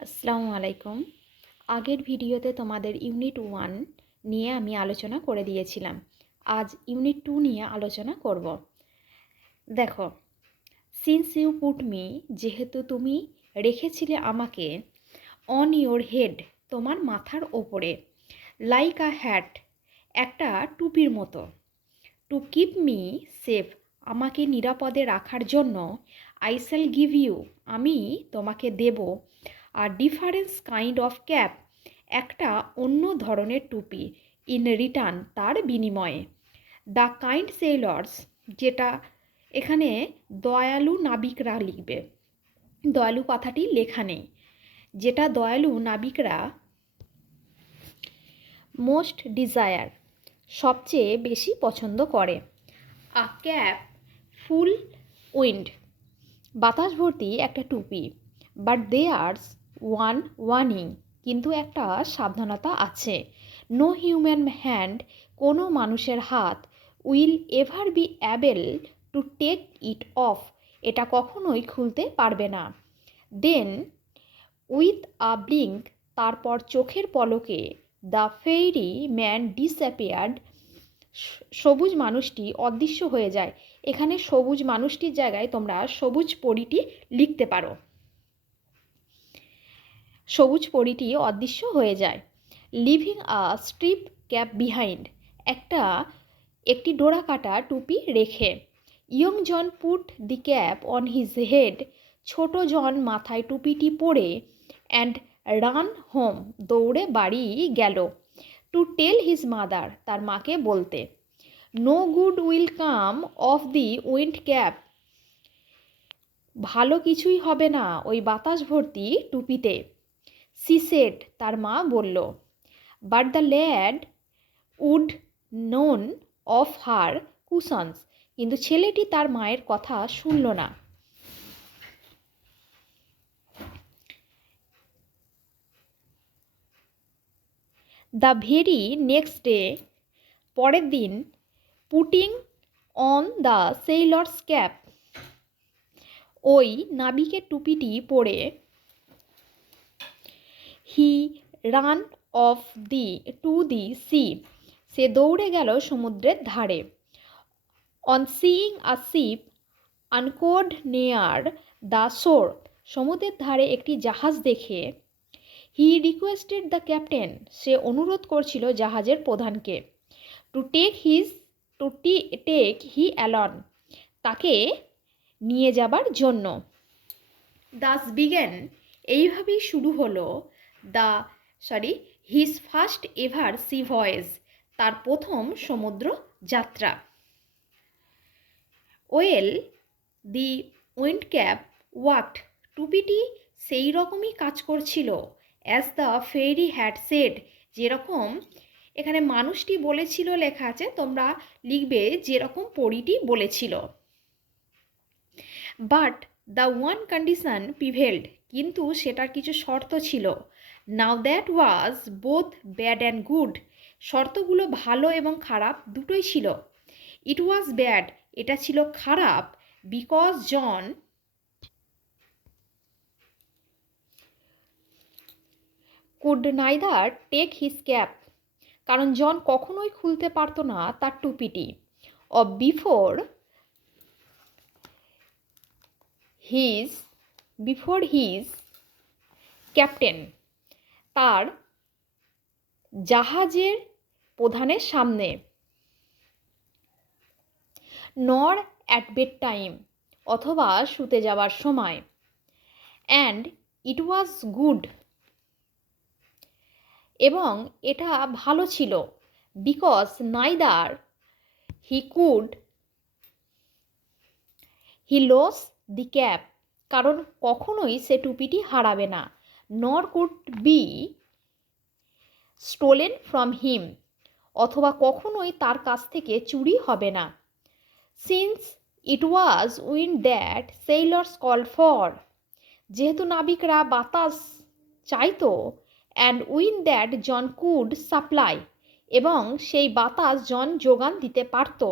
আসসালামু আলাইকুম। আগের ভিডিওতে তোমাদের ইউনিট 1 নিয়ে আমি আলোচনা করে দিয়েছিলাম। আজ ইউনিট 2 নিয়ে আলোচনা করব। দেখো, সিন্স ইউ পুট মি, যেহেতু তুমি রেখেছিলে আমাকে, অন ইয়োর হেড, তোমার মাথার ওপরে, লাইক আ হ্যাট, একটা টুপির মতো, টু কিপ মি সেফ, আমাকে নিরাপদে রাখার জন্য, আই শ্যাল গিভ ইউ, আমি তোমাকে দেব, আর ডিফারেন্স কাইন্ড অফ ক্যাপ, একটা অন্য ধরনের টুপি, ইন রিটার্ন, তার বিনিময়ে, দ্য কাইন্ড সেলর্স, যেটা এখানে দয়ালু নাবিকরা লিখবে, দয়ালু কথাটি লেখা নেই, যেটা দয়ালু নাবিকরা মোস্ট ডিজায়ার, সবচেয়ে বেশি পছন্দ করে, আ ক্যাপ ফুল উইন্ড, বাতাস ভর্তি একটা টুপি, বাট দেয়ার্স ওয়ান ওয়ার্নিং, কিন্তু একটা সাবধানতা আছে, নো হিউম্যান হ্যান্ড, কোনো মানুষের হাত, will ever be able to take it off, এটা কখনোই খুলতে পারবে না, দেন উইথ আ ব্লিঙ্ক, তারপর চোখের পলকে, দ্য ফেইরি ম্যান ডিসঅ্যাপিয়ার্ড, সবুজ মানুষটি অদৃশ্য হয়ে যায়। এখানে সবুজ মানুষটির জায়গায় তোমরা সবুজ পরীটি লিখতে পারো, সবুজ পরীটি অদৃশ্য হয়ে যায়, leaving a strip cap behind, একটি ডোরা কাটা টুপি রেখে, young John put the cap on his head, ছোট জন মাথায় টুপিটি পরে, অ্যান্ড রান হোম, দৌড়ে বাড়ি গেল, টু টেল হিজ মাদার, তার মাকে বলতে, no good will come of the wind cap, ভালো কিছুই হবে না ওই বাতাস ভর্তি টুপিতে, সি সেড, তার মা বলল, but the lad would none of her cautions, কিন্তু ছেলেটি তার মায়ের কথা শুনল না। দ্য ভেরি নেক্সট ডে, পরের দিন, putting on the sailor's cap, ওই নাবিকের টুপিটি পরে, he ran off to the sea, সে দৌড়ে গেল সমুদ্রের ধারে, on seeing a ship anchored near the shore, সমুদ্রের ধারে একটি জাহাজ দেখে, হি রিকোয়েস্টেড দ্য ক্যাপ্টেন, সে অনুরোধ করছিল জাহাজের প্রধানকে, টু টেক হি অ্যালন, তাকে নিয়ে যাবার জন্য, দাস বিগেন, এইভাবেই শুরু হলো, the his first ever sea voyage, তার প্রথম সমুদ্র যাত্রা। Well the wind cap worked, টুপিটি সেই রকমই কাজ করছিল, as the fairy had said, যেরকম এখানে মানুষটি বলেছিল লেখা আছে, তোমরা লিখবে যেরকম পরীটি বলেছিল, but the one condition prevailed, কিন্তু সেটার কিছু শর্ত ছিল, now that was both bad and good, শর্তগুলো ভালো এবং খারাপ দুটোই ছিল, ইট ওয়াজ ব্যাড, এটা ছিল খারাপ, because John could neither take his cap, কারণ জন কখনোই খুলতে পারতো না তার টুপিটি, অফ বিফোর হিজ ক্যাপ্টেন, তার জাহাজের প্রধানের সামনে, নর অ্যাট বেড টাইম, অথবা শুতে যাবার সময়, অ্যান্ড ইট ওয়াজ গুড, এবং এটা ভালো ছিল, because neither he loss the cap, কারণ কখনোই সে টুপিটি হারাবে না, nor could be stolen from him, অথবা কখনোই তার কাছ থেকে চুরি হবে না, since it was wind that sailors call for, যেহেতু নাবিকরা বাতাস চাইতো, and wind that John could supply, এবং সেই বাতাস জন যোগান দিতে পারত,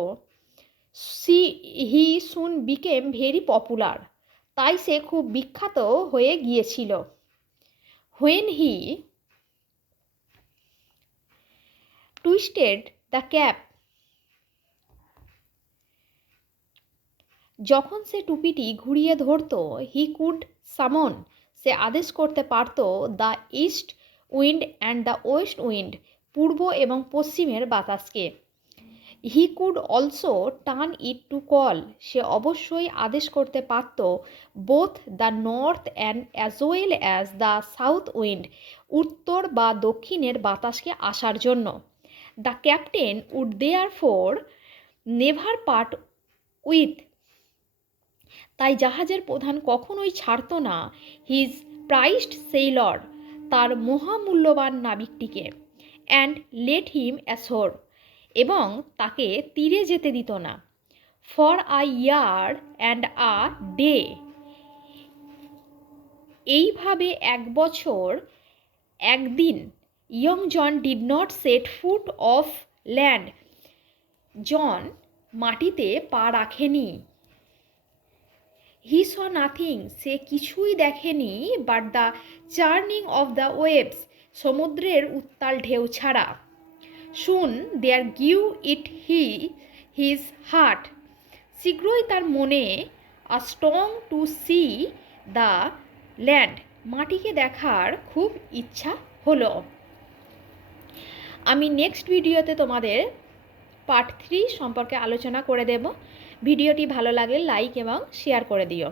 he soon became very popular, তাই সে খুব বিখ্যাত হয়ে গিয়েছিল, When he twisted the cap, যখন সে টুপিটি ঘুরিয়ে ধরত, হি কুড সামন, সে আদেশ করতে পারত, the east wind and the west wind, পূর্ব এবং পশ্চিমের বাতাসকে। He could also turn it to calm, সে অবশ্যই আদেশ করতে পারত, both the north and as well as the south wind, উত্তর বা দক্ষিণের বাতাসকে আসার জন্য। The captain would their for never part with, তাই জাহাজের প্রধান কখনোই ছাড়ত না, হিজ প্রাইসড সেইলর, তার মহামূল্যবান নাবিকটিকে, অ্যান্ড লেট হিম অ্যাশোর, এবং তাকে তীরে যেতে দিত না, for a year and a day, এইভাবে 1 বছর 1 দিন। Young John did not set foot of land, John মাটিতে পা রাখেনি। হি স নাথিং, সে কিছুই দেখেনি, but the churning of the waves, সমুদ্রের উত্তাল ঢেউ ছাড়া। শুন দেয়ার গিউ ইট হিজ হার্ট, শীঘ্রই তার মনে a strong to see the land, মাটিকে দেখার খুব ইচ্ছা হলো। আমি নেক্সট ভিডিওতে তোমাদের পার্ট 3 সম্পর্কে আলোচনা করে দেব। ভিডিওটি ভালো লাগলে লাইক এবং শেয়ার করে দিও।